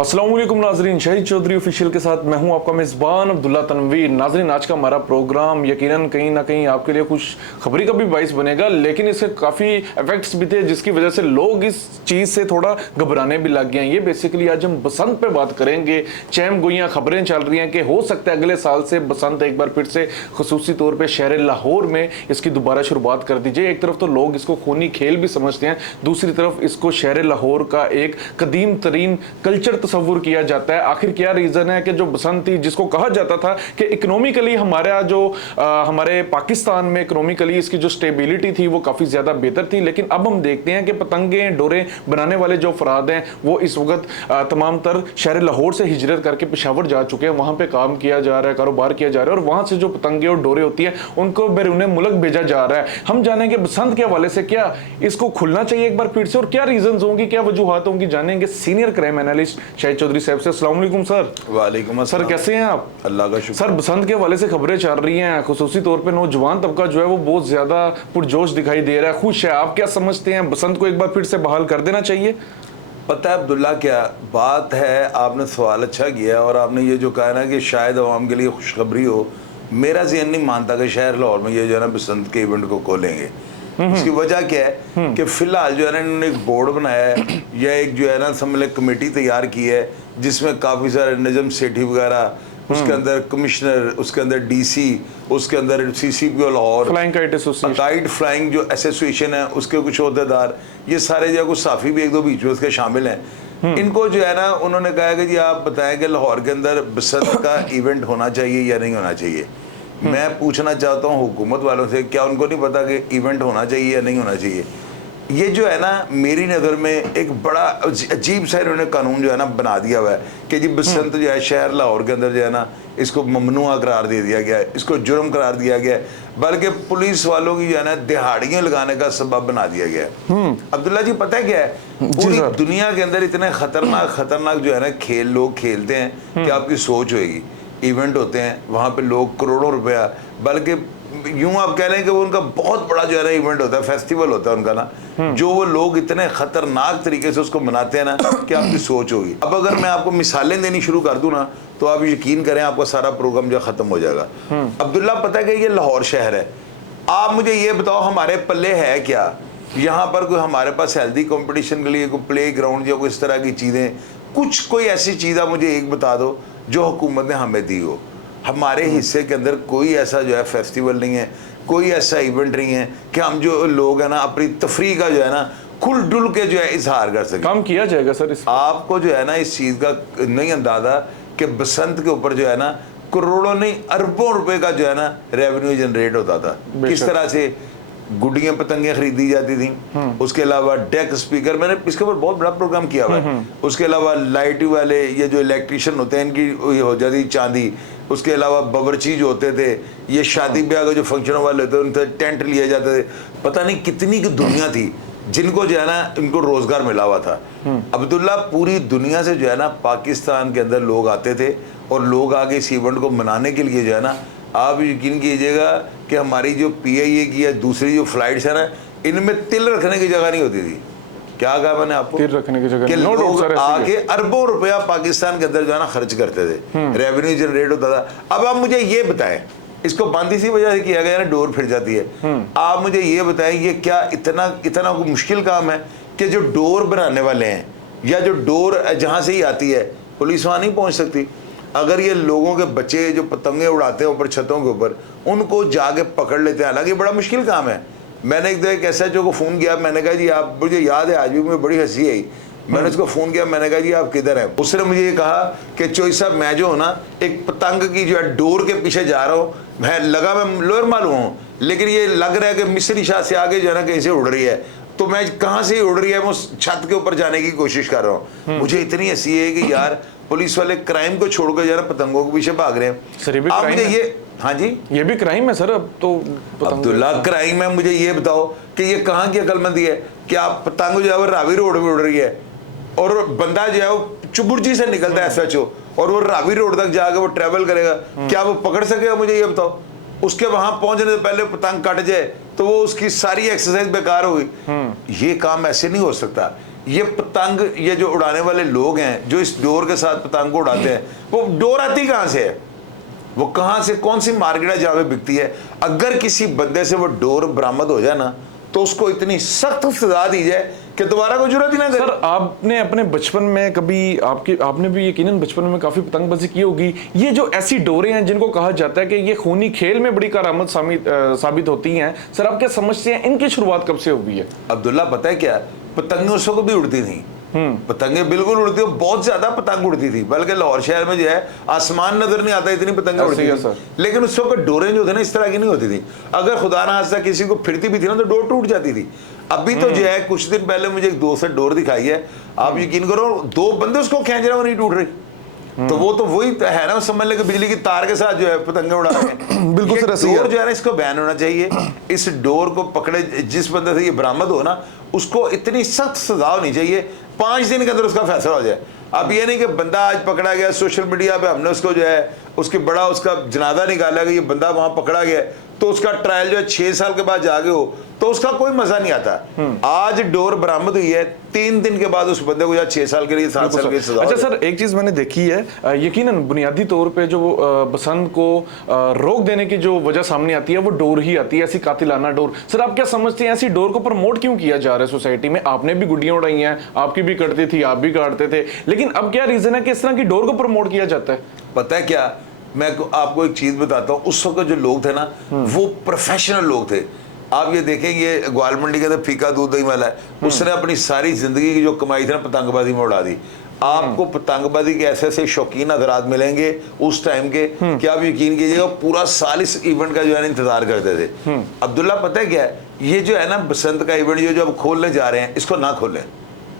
अस्सलाम वालेकुम नाजरीन, शहीद चौधरी ऑफिशियल के साथ मैं हूं आपका मेज़बान अब्दुल्ला तनवीर। नाजरीन, आज का हमारा प्रोग्राम यकीनन कहीं ना कहीं आपके लिए खुश खबरी का भी बाइस बनेगा, लेकिन इसके काफ़ी इफेक्ट्स भी थे जिसकी वजह से लोग इस चीज़ से थोड़ा घबराने भी लग गए हैं। ये बेसिकली आज हम बसंत पे बात करेंगे। चैम गोइयाँ खबरें चल रही हैं कि हो सकता है अगले साल से बसंत एक बार फिर से खुसूसी तौर पर शहर लाहौर में इसकी दोबारा शुरुआत कर दी जाए। एक तरफ तो लोग इसको खूनी खेल भी समझते हैं, दूसरी तरफ इसको शहर लाहौर का एक कदीम तरीन कल्चर तस्वुर किया जाता है। आखिर क्या रीजन है कि जो बसंत थी, जिसको कहा जाता था कि इकोनॉमिकली हमारा जो हमारे पाकिस्तान में इकोनॉमिकली इसकी जो स्टेबिलिटी थी वो काफी ज्यादा बेहतर थी, लेकिन अब हम देखते हैं कि पतंगे डोरे बनाने वाले जो अफराद हैं वो इस वक्त तमाम तर शहर लाहौर से हिजरत करके पेशावर जा चुके हैं। वहां पे काम किया जा रहा है, कारोबार किया जा रहा है, और वहां से जो पतंगे और डोरे होती है उनको बैरून मुल्क भेजा जा रहा है। हम जानेंगे बसंत के हवाले से क्या इसको खुलना चाहिए एक बार फिर से, और क्या रीजन होंगी, क्या वजूहत होंगी, जानेंगे सीनियर क्राइम एनालिस्ट शहीद चौधरी साहब से। अस्सलाम वालेकुम सर। वालेकुम सर, कैसे हैं आप? अल्लाह का शुक्र। सर, बसंत के हवाले से खबरें चल रही हैं, खुसूसी तौर पे नौजवान तबका जो है वो बहुत ज्यादा पुरजोश दिखाई दे रहा है, खुश है। आप क्या समझते हैं, बसंत को एक बार फिर से बहाल कर देना चाहिए? पता है अब्दुल्ला क्या बात है, आपने सवाल अच्छा किया, और आपने ये जो कहा ना कि शायद अवाम के लिए खुशखबरी हो, मेरा ज़हन नहीं मानता कि शहर लाहौर में ये जो है ना बसंत के इवेंट को खोलेंगे। उसकी वजह क्या है कि फिलहाल जो है ना इन्होंने एक बोर्ड बनाया है या एक जो है ना समझ कमेटी तैयार की है जिसमें काफ़ी सारे निज़म सेठी वगैरह, उसके अंदर कमिश्नर, उसके अंदर डीसी, उसके अंदर सीसीपी लाहौर, काइट फ्लाइंग जो एसोसिएशन है उसके कुछ अहदेदार, ये सारे जो कुछ साफ़ी भी एक दो बीच में उसके शामिल हैं। इनको जो है ना उन्होंने कहा कि जी आप बताएं कि लाहौर के अंदर बसंत का इवेंट होना चाहिए या नहीं होना चाहिए। मैं पूछना चाहता हूँ हुकूमत वालों से, क्या उनको नहीं पता कि इवेंट होना चाहिए या नहीं होना चाहिए? ये जो है ना मेरी नज़र में एक बड़ा अजीब सा इन्होंने कानून जो है ना बना दिया हुआ है कि जी बसंत जो है शहर लाहौर के अंदर जो है ना इसको ममनुआ करार दे दिया गया है, इसको जुर्म करार दिया गया है, बल्कि पुलिस वालों की जो है ना दिहाड़ियाँ लगाने का सबब बना दिया गया है। अब्दुल्ला जी, पता है क्या है, पूरी दुनिया के अंदर इतने खतरनाक जो है ना खेल लोग खेलते हैं कि आपकी सोच होगी। इवेंट होते हैं वहाँ पे लोग करोड़ों रुपया, बल्कि यूं आप कह रहे हैं कि वो उनका बहुत बड़ा जो है ना इवेंट होता है, फेस्टिवल होता है उनका ना, जो वो लोग इतने खतरनाक तरीके से उसको मनाते हैं ना कि आपकी सोच होगी। अब अगर मैं आपको मिसालें देनी शुरू कर दूं ना तो आप यकीन करें आपका सारा प्रोग्राम जो खत्म हो जाएगा। अब्दुल्ला, पता है कि ये लाहौर शहर है, आप मुझे ये बताओ हमारे पल्ले है क्या? यहाँ पर कोई हमारे पास हेल्दी कॉम्पिटिशन के लिए कोई प्ले ग्राउंड या कोई इस तरह की चीज़ें, कुछ कोई ऐसी चीज़ आप मुझे एक बता दो जो हुकूमत ने हमें दी हो। हमारे हिस्से के अंदर कोई ऐसा जो है फेस्टिवल नहीं है, कोई ऐसा इवेंट नहीं है कि हम जो लोग हैं ना अपनी तफरी का जो है ना खुल डुल के जो है इजहार कर सकें। काम किया जाएगा सर इस आपको जो है ना इस चीज़ का नहीं अंदाजा कि बसंत के ऊपर जो है ना करोड़ों नहीं अरबों रुपए का जो है ना रेवेन्यू जनरेट होता था। किस तरह से गुड्डियाँ पतंगे खरीदी जाती थी, उसके अलावा डेक स्पीकर, मैंने इसके ऊपर बहुत बड़ा प्रोग्राम किया हुआ है। उसके अलावा लाइट वाले ये जो इलेक्ट्रिशियन होते हैं इनकी हो जाती चांदी, उसके अलावा बावर्ची जो होते थे, ये शादी ब्याह का जो फंक्शनों वाले होते थे उनसे टेंट लिए जाते थे। पता नहीं कितनी की दुनिया थी जिनको जो है ना इनको रोजगार मिला हुआ था। अब्दुल्ला, पूरी दुनिया से जो है ना पाकिस्तान के अंदर लोग आते थे, और लोग आगे इस इवेंट को मनाने के लिए जो है ना, आप यकीन कीजिएगा कि हमारी जो PIA की या दूसरी जो फ्लाइट्स है ना, इनमें तिल रखने की जगह नहीं होती थी। क्या कहा मैंने आपको? तिल रखने की जगह कि लोग आके अरबों रुपया पाकिस्तान के अंदर जो है ना खर्च करते थे, रेवेन्यू जनरेट होता था। अब आप मुझे ये बताएं, इसको बंद इसी वजह से किया गया ना, डोर फिर जाती है। आप मुझे ये बताएं, ये क्या इतना मुश्किल काम है कि जो डोर बनाने वाले हैं या जो डोर जहाँ से ही आती है पुलिस वहाँ नहीं पहुँच सकती? अगर ये लोगों के बच्चे जो पतंगे उड़ाते हैं ऊपर छतों के ऊपर, उनको जाके पकड़ लेते हैं, हालांकि बड़ा मुश्किल काम है। मैंने एक दो एक SHO को फ़ोन किया, मैंने कहा जी आप, मुझे याद है आज भी मुझे बड़ी हंसी आई, मैंने उसको फ़ोन किया, मैंने कहा जी आप किधर हैं? उसने मुझे ये कहा कि चोई साहब मैं जो हूँ ना एक पतंग की जो है डोर के पीछे जा रहा हूँ, मैं लोअर मालूम हूँ, लेकिन ये लग रहा है कि मिस्री शाह से आगे जो है ना कहीं से उड़ रही है, तो मैं कहाँ से उड़ रही है, मैं उस छत के ऊपर जाने की कोशिश कर रहा हूँ। मुझे इतनी हंसी है कि यार पुलिस वाले क्राइम को छोड़कर जरा पतंगों के पीछे भाग रहे हैं। सर, ये भी आप क्राइम मुझे है। ये, हाँ जी, ये भी क्राइम है सर। अब तो अब्दुल्ला क्राइम है, मुझे ये बताओ कि ये कहाँ की अक्लमंदी है कि आप पतंग जो है वो रावी रोड में उड़ रही है और बंदा जो है वो चुबुर्जी से निकलता है एसएचओ और वो रावी रोड तक जाके वो ट्रेवल करेगा, क्या वो पकड़ सकेगा? मुझे ये बताओ। उसके वहां पहुंचने से पहले पतंग कट जाए तो वो उसकी सारी एक्सरसाइज बेकार हो गई। ये काम ऐसे नहीं हो सकता। ये पतंग, ये जो उड़ाने वाले लोग हैं जो इस डोर के साथ पतंग को उड़ाते हैं, वो डोर आती कहां से है? वो कहां से, कौन सी मार्केट है जहां पे बिकती है? अगर किसी बंदे से वो डोर बरामद हो जाए ना तो उसको इतनी सख्त सजा दी जाए कि दोबारा कोई जरूरत ही ना करे। सर आपने अपने बचपन में कभी आपने भी यकीनन बचपन में काफी पतंगबाजी की होगी। ये जो ऐसी डोरें हैं जिनको कहा जाता है कि ये खूनी खेल में बड़ी करामत साबित होती हैं, सर आप क्या समझते हैं इनकी शुरुआत कब से हुई है? अब्दुल्ला पता है क्या, पतंगें उस वक्त भी उड़ती थी। पतंगे बिल्कुल उड़ती, बहुत ज्यादा पतंग उड़ती थी, बल्कि लाहौर शहर में जो है आसमान नजर नहीं आता, इतनी पतंगे उड़ती थी। लेकिन उस वक्त डोरें जो थे ना इस तरह की नहीं होती थी। अगर खुदा ना खास्ता किसी को फिरती भी थी ना तो डोर टूट जाती थी। अभी तो जो है कुछ दिन पहले मुझे एक दोस्त ने डोर दिखाई है, आप यकीन करो 2 बंदे उसको खींच रहे, वो नहीं टूट रही। तो वो तो वही है ना, समझ ले कि बिजली की तार के साथ जो है पतंगे उड़ा रहे हैं। बिल्कुल सर, डोर जो है ना इसको बैन होना चाहिए। इस डोर को पकड़े जिस बंदे से ये बरामद हो ना, उसको इतनी सख्त सजा होनी चाहिए, 5 दिन के अंदर उसका फैसला हो जाए। अब ये नहीं कि बंदा आज पकड़ा गया, सोशल मीडिया पे हमने उसको जो है उसकी बड़ा उसका जनाजा निकाला कि ये बंदा वहां पकड़ा गया, तो उसका ट्रायल जो है 6 साल के बाद जाके हो तो उसका कोई मजा नहीं आता। आज डोर बरामद हुई है, 3 दिन के बाद उस बंदे को 6 साल के लिए 7 साल की सजा। अच्छा सर, एक चीज मैंने देखी है, यकीनन बुनियादी तौर पे जो बसंत को रोक देने की जो वजह सामने आती है वो डोर ही आती है, ऐसी कातिलाना डोर। सर आप क्या समझते हैं ऐसी डोर को प्रमोट क्यों किया जा रहा है सोसाइटी में? आपने भी गुड्डियां उड़ाई हैं, आपकी भी कटती थी, आप भी काटते थे, लेकिन अब क्या रीजन है कि इस तरह की डोर को प्रमोट किया जाता है? पता है क्या, मैं आपको एक चीज बताता हूँ। उस वक्त जो लोग थे ना वो प्रोफेशनल लोग थे। आप ये देखेंगे ग्वाल मंडी के अंदर फीका दूध दही वाला है, उसने अपनी सारी जिंदगी की जो कमाई थी ना पतंगबाजी में उड़ा दी। आपको पतंगबाजी के ऐसे ऐसे शौकीन हजरात मिलेंगे उस टाइम के कि आप यकीन कीजिएगा पूरा साल इस इवेंट का जो है इंतजार करते थे। अब्दुल्ला पता है क्या है, ये जो है ना बसंत का इवेंट जो अब खोलने जा रहे हैं, इसको ना खोलें।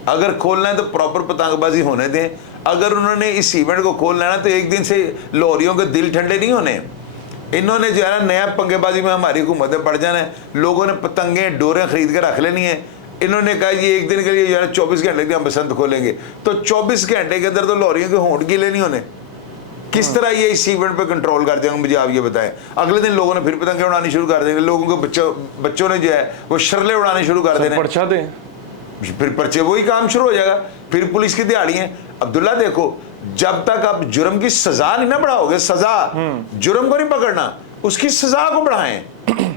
अगर खोलना है तो प्रॉपर पतंगबाजी होने दें। अगर उन्होंने इस इवेंट को खोलना है ना तो एक दिन से लाहौरियों के दिल ठंडे नहीं होने। इन्होंने जो है ना नया पंगेबाजी में हमारी हुकूमतें पड़ जाना है। लोगों ने पतंगे डोरें खरीद के रख लेनी है। इन्होंने कहा ये एक दिन के लिए जो है 24 घंटे के हम बसंत खोलेंगे, तो 24 घंटे के अंदर तो लाहौरियों के होंठ गीले नहीं होने। किस तरह ये इस इवेंट पे कंट्रोल कर देंगे, मुझे आप ये बताएं। अगले दिन लोगों ने फिर पतंगे उड़ानी शुरू कर देंगे, लोगों के बच्चों ने जो है वो शरले उड़ाने शुरू कर देने, पर्चा दें, फिर पर्चे, वही काम शुरू हो जाएगा। फिर पुलिस की दिहाड़ी है। अब्दुल्ला देखो, जब तक आप जुर्म की सजा नहीं ना बढ़ाओगे, सजा जुर्म को नहीं पकड़ना, उसकी सजा को बढ़ाएं।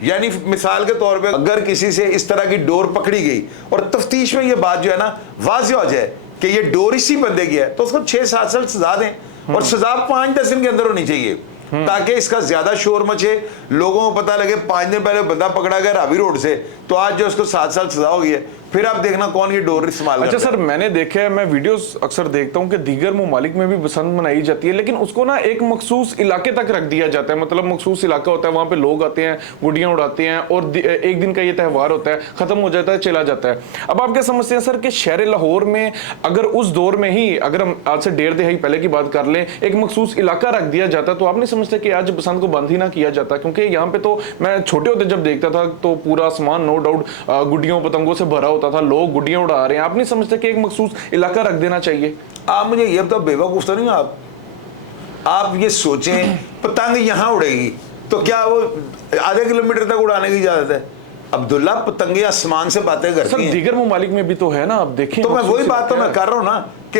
यानी मिसाल के तौर पे अगर किसी से इस तरह की डोर पकड़ी गई और तफ्तीश में ये बात जो है ना वाज़ेह हो जाए कि ये डोर इसी बंदे की है, तो उसको 6-7 साल सजा दें। और सजा 5-10 दिन के अंदर होनी चाहिए ताकि इसका ज्यादा शोर मचे, लोगों को पता लगे 5 दिन पहले बंदा पकड़ा गया रावी रोड से, तो आज जो उसको 7 साल सजा हो गई है, फिर आप देखना कौन ये डोर इस्तेमाल करता है। अच्छा सर, मैंने देखा है, मैं वीडियोस अक्सर देखता हूं कि दीगर ममालिक में भी बसंत मनाई जाती है, लेकिन उसको ना एक मखसूस इलाके तक रख दिया जाता है। मतलब मखसूस इलाका होता है, वहां पे लोग आते हैं, गुड्डियां उड़ाते हैं और एक दिन का ये त्यौहार होता है, खत्म हो जाता है, चला जाता है। अब आप क्या समझते हैं सर कि शहर लाहौर में अगर उस दौर में ही, अगर हम आज से 1.5 दहाई पहले की बात कर लें, एक मखसूस इलाका रख दिया जाता, तो आप नहीं समझते कि आज बसंत को बंद ही ना किया जाता? क्योंकि यहाँ पे तो मैं छोटे होते जब देखता था तो पूरा आसमान नो डाउट गुड्डियों पतंगों से भरा होता था, लोग गुड्डियां उड़ा रहे हैं। आप नहीं समझते कि एक मखसूस इलाका रख देना चाहिए? आप मुझे ये तो बेवकूफ तो नहीं, आप ये सोचें पतंग यहां उड़ेगी तो क्या वो आधे किलोमीटर तक उड़ाने की इजाजत है? अब्दुल्ला पतंगे आसमान से बातें करती हैं। दीगर ममालिक में भी तो है ना, आप देखें। तो मैं वही बात तो मैं कर रहा हूं ना कि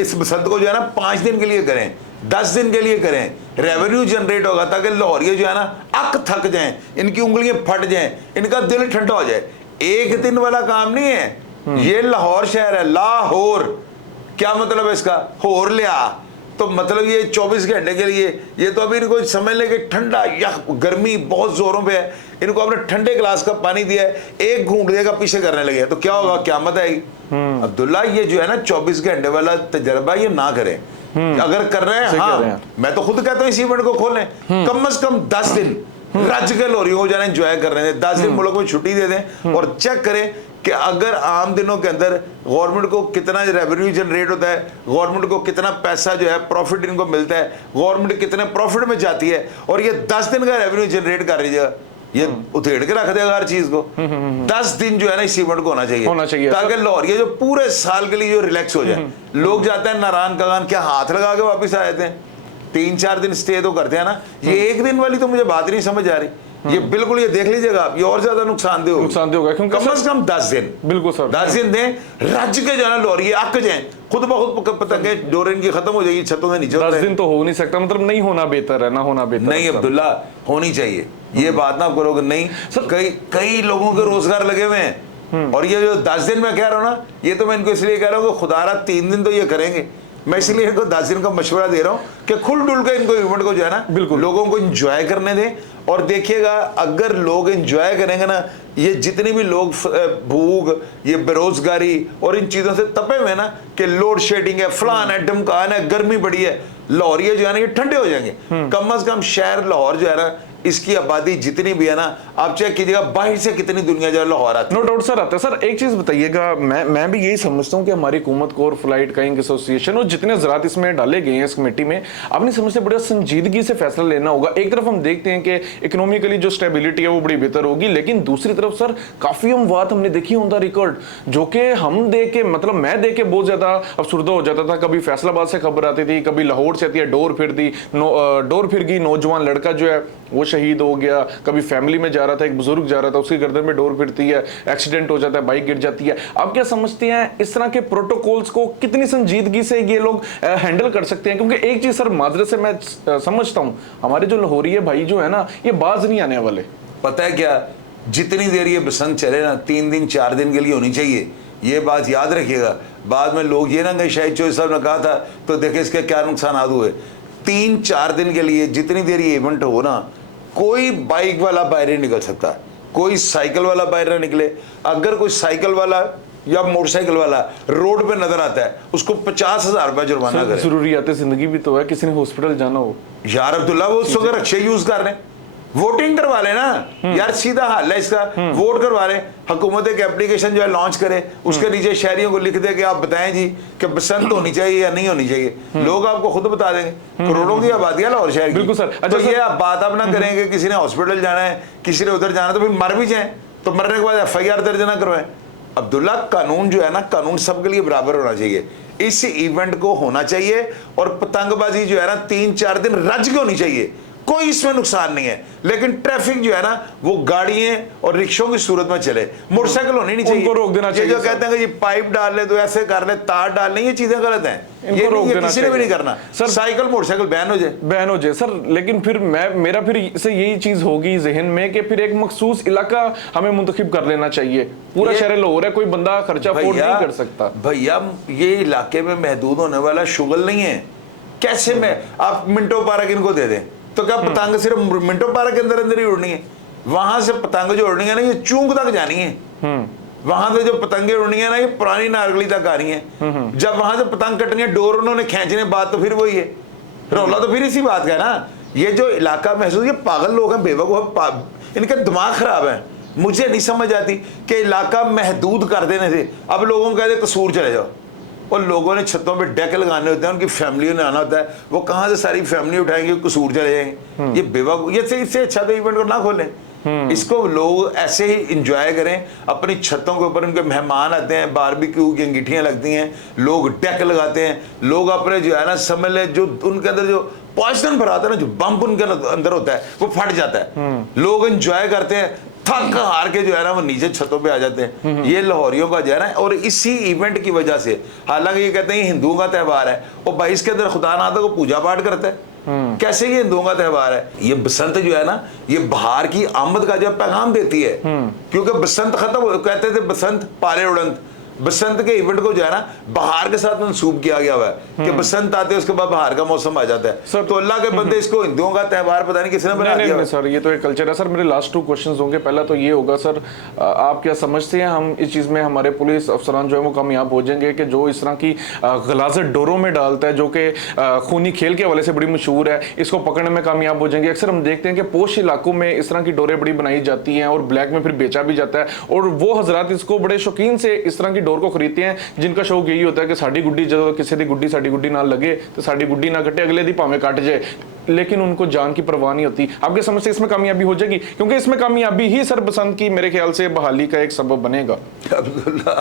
इस बसंत को जो है ना 5 दिन के लिए करें, 10 दिन के लिए करें, रेवेन्यू जनरेट होगा ताकि लाहौरिये जो है ना अक थक जाएं, इनकी उंगलियां फट जाएं, इनका दिल ठंडा हो जाए। एक दिन वाला काम नहीं है ये। लाहौर शहर है, लाहौर, क्या मतलब है इसका? होर लिया, तो मतलब ये 24 घंटे के लिए, ये तो अभी इनको समझ ले कि ठंडा या गर्मी बहुत जोरों पे है, इनको आपने ठंडे गिलास का पानी दिया है, एक घूंट देगा पीछे करने लगे, तो क्या होगा? क़यामत आएगी। अब्दुल्ला ये जो है ना 24 घंटे वाला तजर्बा ये ना करें। अगर कर रहे हैं, हाँ, मैं तो खुद कहता हूँ इस इवेंट को खोलें, कम से कम 10 दिन रज के लाहौरियों को जाने एंजॉय कर रहे हैं, 10 दिन मुल्क में छुट्टी दे दें और चेक करें कि अगर आम दिनों के अंदर गवर्नमेंट को कितना रेवेन्यू जनरेट होता है, गवर्नमेंट को कितना पैसा जो है प्रॉफिट इनको मिलता है, गवर्नमेंट कितने प्रॉफिट में जाती है, और ये 10 दिन का रेवेन्यू जनरेट कर रही है, ये उधेड़ के रख देगा हर चीज को। 10 दिन जो है ना इस इवेंट को होना चाहिए ताकि लाहौरिया जो पूरे साल के लिए जो रिलैक्स हो जाए। लोग जाते हैं नारायण कागान, क्या हाथ लगा के वापिस आ जाते हैं, 3-4 दिन स्टे तो करते हैं ना। ये एक दिन वाली तो मुझे बात नहीं समझ आ रही। ये बिल्कुल, ये देख लीजिएगा आप, ये और ज्यादा नुकसानदेह होगा, क्योंकि कम से कम 10 दिन, बिल्कुल सर 10 दिन दें, राज्य के जो है ना लाहौरिया अक जाए, खुद ब खुद पतंगे डोर इनकी खत्म हो जाएगी, छतों से नीचे 10 दिन तो हो नहीं सकता, मतलब नहीं होना बेहतर है, ना होना बेहतर नहीं अब्दुल्ला, होनी चाहिए ये बात ना करोगे नहीं। कई लोगों के रोजगार लगे हुए हैं, और ये जो 10 दिन मैं कह रहा हूँ ना, ये तो मैं इनको इसलिए कह रहा हूँ कि खुदारा 3 दिन तो ये करेंगे। मैं इसलिए इनको 10 दिन का मशवरा दे रहा हूँ कि खुल डुल के इनको इवेंट को जो है ना बिल्कुल लोगों को एंजॉय करने दें। और देखिएगा, अगर लोग एंजॉय करेंगे ना, ये जितने भी लोग भूख, ये बेरोजगारी और इन चीजों से तपे हुए ना कि लोड शेडिंग है, फलान है, ढमकान है, गर्मी बड़ी है, लाहौरिया जो है ना ये ठंडे हो जाएंगे। कम से कम शहर लाहौर जो है ना, इसकी आबादी जितनी भी है ना, आप चेक कीजिएगा बाहर से कितनी दुनिया जो है लाहौर आती है। नो डाउट सर आता है। सर एक चीज बताइएगा, मैं भी यही समझता हूँ कि हमारी हुकूमत को और फ्लाइट काइंग एसोसिएशन और जितने ज़रात इसमें डाले गए हैं इस कमेटी में, अपनी समझ से बड़ा संजीदगी से फैसला लेना होगा। एक तरफ हम देखते हैं कि इकोनॉमिकली जो स्टेबिलिटी है वो बड़ी बेहतर होगी, लेकिन दूसरी तरफ सर काफी हम बात हमने देखी ऑन द रिकॉर्ड, जो कि हम देख के, मतलब मैं देख के बहुत ज्यादा अफसुर्दा हो जाता था। कभी फैसलाबाद से खबर आती थी, कभी लाहौर से आती है, डोर फिर गई, नौजवान लड़का जो है वो शहीद हो गया। कभी फैमिली में जा रहा था, एक बुजुर्ग जा रहा था, उसकी गर्दन में डोर फिरती है, एक्सीडेंट हो जाता है, बाइक गिर जाती है। आप क्या समझते हैं इस तरह के प्रोटोकॉल्स को कितनी संजीदगी से ये लोग हैंडल कर सकते हैं? क्योंकि एक चीज सर माजरे से मैं समझता हूं, हमारे जो लाहौरी भाई जो है ना, ये बाज नहीं आने वाले। पता है क्या, जितनी देर ये बसंत चले ना, 3 दिन 4 दिन के लिए होनी चाहिए, ये बात याद रखिएगा। बाद में लोग ये ना कहीं, शाहिद चौधरी साहब ने कहा था तो देखे इसके क्या नुकसान हुए। 3-4 दिन के लिए जितनी देर ये इवेंट हो ना, कोई बाइक वाला बाहर नहीं निकल सकता, कोई साइकिल वाला बाहर ना निकले। अगर कोई साइकिल वाला या मोटरसाइकिल वाला रोड पे नजर आता है, उसको 50,000 रुपए जुर्माना करे। जरूरियात जिंदगी भी तो है, किसी ने हॉस्पिटल जाना हो यार अब्दुल्ला, वो उस वक्त अच्छे यूज कर रहे हैं, वोटिंग करवा लेना यार, सीधा हल है इसका, वोट करवा लें। हुकूमत एक एप्लीकेशन जो है लॉन्च करे, उसके नीचे शहरियों को लिख दे कि आप बताएं जी कि बसंत होनी चाहिए या नहीं होनी चाहिए, लोग आपको खुद बता देंगे। करोड़ों की आबादी है लाहौर शहर की। बिल्कुल सर। अच्छा, तो ये आप बात आप ना करेंगे, किसी ने हॉस्पिटल जाना है, किसी ने उधर जाना है, तो फिर मर भी जाए तो मरने के बाद FIR दर्ज ना करवाएं। अब्दुल्ला, कानून जो है ना, कानून सबके लिए बराबर होना चाहिए। इस इवेंट को होना चाहिए, और पतंगबाजी जो है ना 3-4 दिन रज के होनी चाहिए, कोई इसमें नुकसान नहीं है। लेकिन ट्रैफिक जो है ना, वो गाड़ियां और रिक्शों की सूरत में चले, मोटरसाइकिल होनी नहीं चाहिए। उनको रोक देना चाहिए। जो कहते हैं कि ये पाइप डाल ले तो ऐसे कर ले, तार डाल ले, ये चीजें गलत हैं, ये किसी ने भी नहीं करना। सर साइकिल मोटरसाइकिल बैन हो जाए सर। लेकिन फिर मेरा फिर से यही चीज होगी जहन में कि फिर एक मखसूस इलाका हमें मुंतखब कर लेना चाहिए। पूरा शहर लाहौर है, कोई बंदा खर्चा अफोर्ड नहीं कर सकता। भैया, ये इलाके में महदूद होने वाला शुगल नहीं है। कैसे में आप मिंटो पार्क इनको दे दें, तो क्या पतंग सिर्फ मिंटो पार्क के अंदर ही उड़नी है? वहां से पतंग जो उड़नी है ना, ये चूंक तक जानी है। वहां से जो पतंगे उड़नी है ना, ये पुरानी नारगली तक आ रही है। जब वहां से पतंग कटनी है, डोर उन्होंने खींचने, बात तो फिर वही है, रौला तो फिर इसी बात का है ना। ये जो इलाका महसूस, ये पागल लोग हैं, बेवकूफ, इनका दिमाग खराब है। मुझे नहीं समझ आती कि इलाका महदूद कर देने से अब लोगों को कहते कसूर चले जाओ, और लोगों ने छतों पे डेक लगाने होते हैं, उनकी फैमिलियों ने आना होता है, वो कहाँ से सारी फैमिली उठाएंगे, कसूर चले जाएंगे। ये बेवकूफ, ये इससे अच्छा तो इवेंट को ना खोलें। इसको लोग ऐसे ही इंजॉय करें अपनी छतों के ऊपर। उनके मेहमान आते हैं, बारबेक्यू की अंगीठियां लगती हैं, लोग डेक लगाते हैं, लोग अपने जो है ना समझ ले, जो उनके अंदर जो पॉइजन भरा होता है ना, जो बम उनके अंदर होता है, वो फट जाता है। लोग इंजॉय करते हैं, थक हार के जो है ना वो नीचे छतों पे आ जाते हैं। ये लाहौरियों का जो है ना, और इसी इवेंट की वजह से, हालांकि ये कहते हैं हिंदुओं का त्यौहार है, और भाई इसके अंदर खुदा ना आता को पूजा पाठ करता है, कैसे ये हिंदुओं का त्यौहार है? ये बसंत जो है ना, ये बाहर की आमद का जो पैगाम देती है, क्योंकि बसंत खत्म, कहते थे बसंत पाले उड़ंत, बसंत के इवेंट को जो है ना बहार के साथ मंसूब किया गया हुआ है कि बसंत आते है उसके बाद बहार का मौसम आ जाता है। सर तो अल्लाह के बंदे, इसको हिंदुओं का त्यौहार पता नहीं किसने बना दिया। नहीं सर, ये तो एक कल्चर है। सर मेरे लास्ट 2 क्वेश्चंस होंगे। पहला तो ये होगा सर, आप क्या समझते हैं हम इस चीज में हमारे पुलिस अफसरान जो है वो कामयाब हो जाएंगे कि जो इस तरह की गलाजत डोरों में डालता है, जो कि खूनी खेल के हवाले से बड़ी मशहूर है, इसको पकड़ने में कामयाब हो जाएंगे? अक्सर हम देखते हैं कि पोश इलाकों में इस तरह की डोरें बड़ी बनाई जाती हैं और ब्लैक में फिर बेचा भी जाता है, और वो हजरात इसको बड़े शौकीन से इस तरह की डोर को खरीदते हैं जिनका शौक यही होता है कि साड़ी गुड्डी जो किसी की गुड्डी साड़ी गुड्डी ना लगे तो साड़ी गुड्डी ना कटे, अगले दी भावें कट जाए, लेकिन उनको जान की परवाह नहीं होती। आपके समझ से इसमें कामयाबी हो जाएगी? क्योंकि इसमें कामयाबी ही सर बसंत की मेरे ख्याल से बहाली का एक सबब बनेगा। अब्दुल्ला,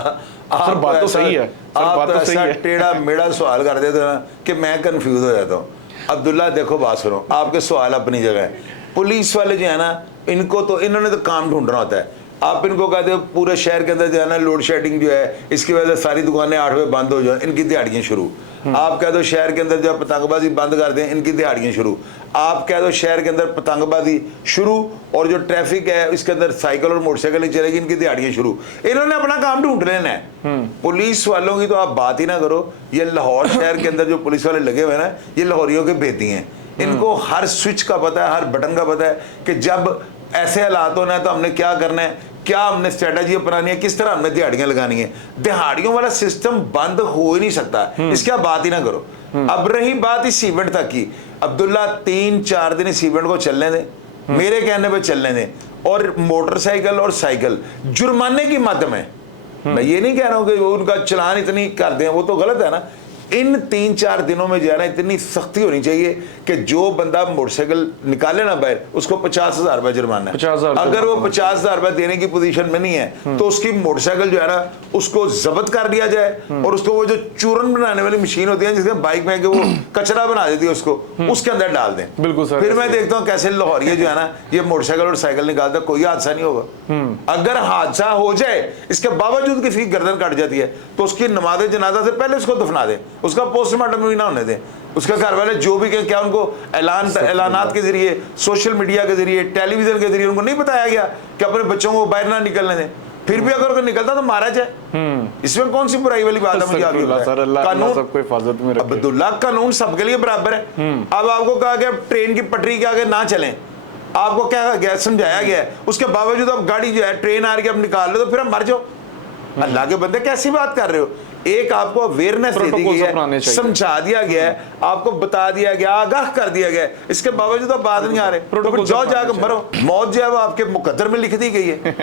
सर बात तो सही है, सर बात तो सही है। टेढ़ा मेढ़ा सवाल कर देते हो ना कि मैं कंफ्यूज हो जाता हूँ। अब्दुल्ला देखो बात सुनो, आपके सवाल अपनी जगह है। पुलिस वाले जो है ना, इनको तो इन्होंने तो काम ढूंढना होता है। आप इनको कहते हो पूरे शहर के अंदर जो है ना लोड शेडिंग जो है, इसकी वजह से सारी दुकानें 8 बजे बंद हो जाए, इनकी दिहाड़ियाँ शुरू। आप कह दो शहर के अंदर जो पतंगबाजी बंद कर दें, इनकी दिहाड़ियाँ शुरू। आप कह दो शहर के अंदर पतंगबाजी शुरू और जो ट्रैफिक है इसके अंदर साइकिल और मोटरसाइकिल नहीं चलेगी, इनकी दिहाड़ियाँ शुरू। इन्होंने अपना काम ढूंढ लेना है। पुलिस वालों की तो आप बात ही ना करो। ये लाहौर शहर के अंदर जो पुलिस वाले लगे हुए हैं ना, ये लाहौरियों के भेदी हैं। इनको हर स्विच का पता है, हर बटन का पता है कि जब ऐसे हालात होना है तो हमने क्या करना है, क्या हमने स्ट्रेटजी अपनानी है, किस तरह हमने दिहाड़ियां लगानी है। दिहाड़ियों वाला सिस्टम बंद हो ही नहीं सकता, इसकी आप बात ही ना करो। अब रही बात इस इवेंट तक की, अब्दुल्ला 3-4 दिन इस इवेंट को चलने दें, मेरे कहने पे चलने दें। और मोटरसाइकिल और साइकिल जुर्माने की मद में, मैं ये नहीं कह रहा हूं कि उनका चलान इतनी कर दें, वो तो गलत है ना। इन 3-4 दिनों में जो है ना इतनी सख्ती होनी चाहिए कि जो बंदा मोटरसाइकिल निकाले ना बाहर, उसको 50,000 रुपए जुर्माना है। अगर वो 50,000 रुपए देने की पोजीशन में नहीं है तो उसकी मोटरसाइकिल जो है ना उसको जब्त कर दिया जाए और उसको वो जो चूरन बनाने वाली मशीन होती है जिसके बाइक में वो कचरा बना देती है उसको, उसके अंदर डाल दें। बिल्कुल सर। फिर मैं देखता हूँ कैसे लाहौरिया जो है ना ये मोटरसाइकिल और साइकिल निकालता, कोई हादसा नहीं होगा। अगर हादसा हो जाए इसके बावजूद किसी की गर्दन कट जाती है तो उसकी नमाज जनाजा से पहले उसको दफना दें, उसका पोस्टमार्टम भी ना होने दें। उसका घर वाले जो भी क्या उनको ऐलानात के जरिए, सोशल मीडिया के जरिए, टेलीविजन के जरिए उनको नहीं बताया गया कि अपने बच्चों को बाहर ना निकलने दें? फिर भी अगर निकलता तो मारा जाए। इसमें कौन सी बुराई वाली बात है? मुझे कानून सबको हिफाजत में रखे। अब्दुल्ला कानून सबके लिए बराबर है। अब आपको कहा गया ट्रेन की पटरी के आगे ना चलें, आपको क्या गया समझाया गया है, उसके बावजूद आप गाड़ी जो है ट्रेन आ रही है आप निकाल लो तो फिर आप मर जाओ। अल्लाह के बंदे कैसी बात कर रहे हो? एक आपको अवेयरनेस दे दी गई है, समझा दिया गया है, आपको बता दिया गया, आगाह कर दिया गया है, इसके बावजूद आप बात नहीं आ रहे, तो जाओ जाकर मरो। मौत जो है वो आपके मुकद्दर में लिख दी गई है।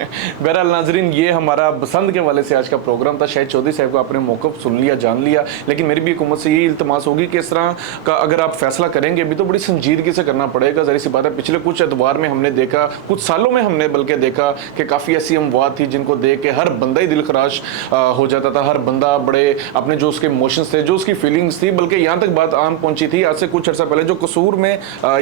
बहरहाल नाजरीन, ये हमारा बसंत के वाले से आज का प्रोग्राम था। शाहिद चौधरी साहब को आपने मौक़िफ़ सुन लिया, जान लिया, लेकिन मेरी भी हुकूमत से यही इल्तमास होगी कि इस तरह का अगर आप फैसला करेंगे भी तो बड़ी संजीदगी से करना पड़ेगा। ज़ाहिर सी बात है, पिछले कुछ अदवार में हमने देखा, कुछ सालों में हमने बल्कि देखा कि काफ़ी ऐसी अमवात थी जिनको देख के हर बंदा ही दिल खराश हो जाता था। हर बंदा बड़े अपने जो उसके इमोशंस थे, जो उसकी फीलिंग्स थी, बल्कि यहाँ तक बात आम पहुंची थी आज से कुछ अर्सा पहले जो कसूर में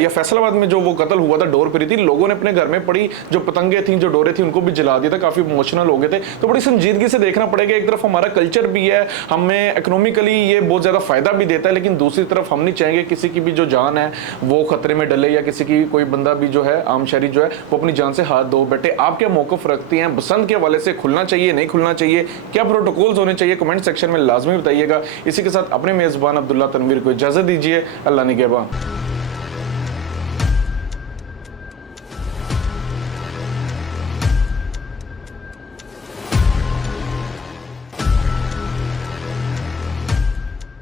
या फैसलाबाद में जो वो कत्ल हुआ था, डोर फिरी थी, लोगों ने अपने घर में पड़ी जो पतंगे थी, जो डोरे थी, उनको भी जला दिया था। काफी इमोशनल हो गए थे। तो बड़ी संजीदगी से देखना पड़ेगा। एक तरफ हमारा कल्चर भी है, हमें इकोनॉमिकली ये बहुत ज्यादा फायदा भी देता है, लेकिन दूसरी तरफ हम नहीं चाहेंगे किसी की भी जो जान है वो खतरे में डले या किसी की कोई बंदा भी जो है आम शहरी जो है वो अपनी जान से हाथ धो बैठे। आप क्या मौक़िफ़ रखती हैं? बसंत के हवाले से खुलना चाहिए, नहीं खुलना चाहिए, क्या प्रोटोकॉल्स होने चाहिए? कमेंट सेक्शन में लाजमी बताइएगा। इसी के साथ अपने मेज़बान अब्दुल्ला तनवीर को इजाज़त दीजिए। अल्लाह निगहबान।